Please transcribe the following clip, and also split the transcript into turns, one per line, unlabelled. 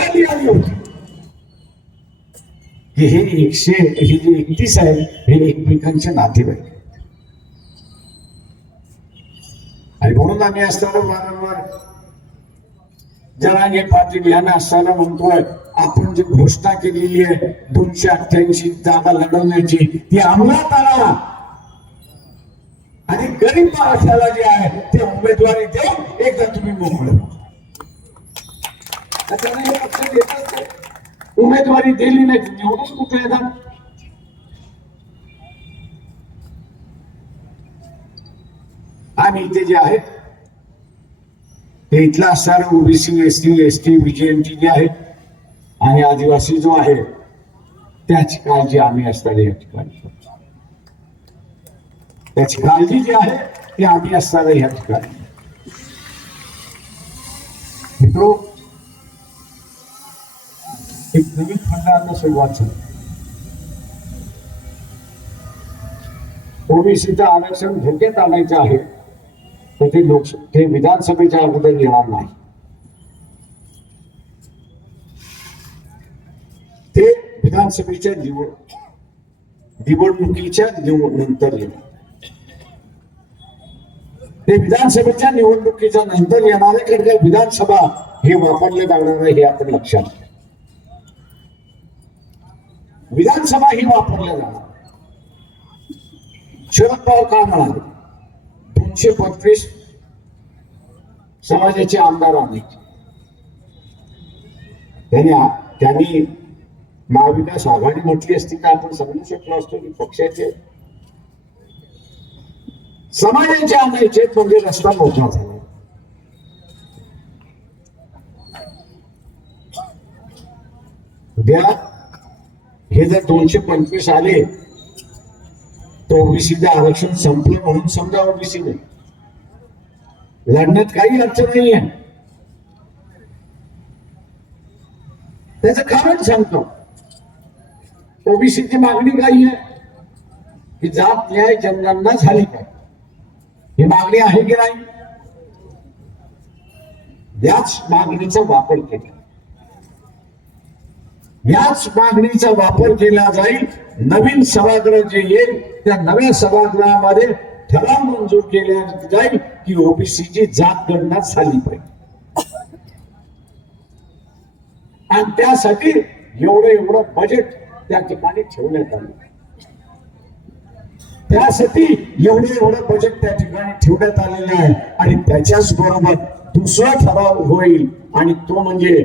मंडळी आली होती हे हे एकशे हे जे एकतीस आहे हे एकमेकांचे नातेवाईक. आणि म्हणून आम्ही असताना वारंवार जरांगे पाटील यांना असताना म्हणतोय आपण जी घोषणा केलेली आहे दोनशे अठ्ठ्याऐंशी जागा लढवण्याची ती अंमलात आणा. आणि गरीब मराठ्याला जे आहे ते उमेदवारी देऊन एकदा तुम्ही मोकळे हे उमेदवारी दिली नाही निवडून कुठे येतात आणि इथे जे आहे ते इथला असणारे OBC S T S T BJMT जे आहे आणि आदिवासी जो आहे त्याची काळजी आम्ही असताना या ठिकाणी त्याची काळजी जी आहे ती आम्ही असताना या ठिकाणी मित्रो एक नवीन खंड आता सुरुवात झाली. ओबीसीचं आरक्षण धोक्यात आणायचं आहे तर ते लोक ते विधानसभेच्या अगोदर येणार नाही. ते विधानसभेच्या निवड निवडणुकीच्या निवड नंतर येणार. ते विधानसभेच्या निवडणुकीच्या नंतर येणार कारण विधानसभा हे वापरले जाणार आहे हे आपण लक्षात घ्या. विधानसभा ही वापरल्या जाणार शरद पवार का म्हणाले? दोनशे पंचवीस समाजाचे आमदार आणायचे त्यांनी त्यांनी महाविकास आघाडी म्हटली असती का आपण समजू शकलो असतो की पक्षाचे समाजाचे आणायचे म्हणजे रस्ता मोठा झाला. उद्या हे जर दोनशे पंचवीस आले तर ओबीसीचं आरक्षण संपलं म्हणून समजा ओबीसीने लढण्यात काही अडचण नाही आहे त्याचं कारण सांगतो. ओबीसीची मागणी काही आहे की जात न्याय जनगणना झाली काय ही मागणी आहे की नाही? याच मागणीचा वापर केला. याच मागणीचा वापर केला जाईल. नवीन सभागृह जे येईल त्या नव्या सभागृहामध्ये ठराव मंजूर केला जाईल की ओबीसीची जात गणना झाली पाहिजे. आणि त्यासाठी एवढं एवढं बजेट त्या ठिकाणी ठेवण्यात आलं. त्यासाठी एवढं एवढं बजेट त्या ठिकाणी ठेवण्यात आलेलं आहे. आणि त्याच्याच बरोबर दुसरा ठराव होईल. आणि तो म्हणजे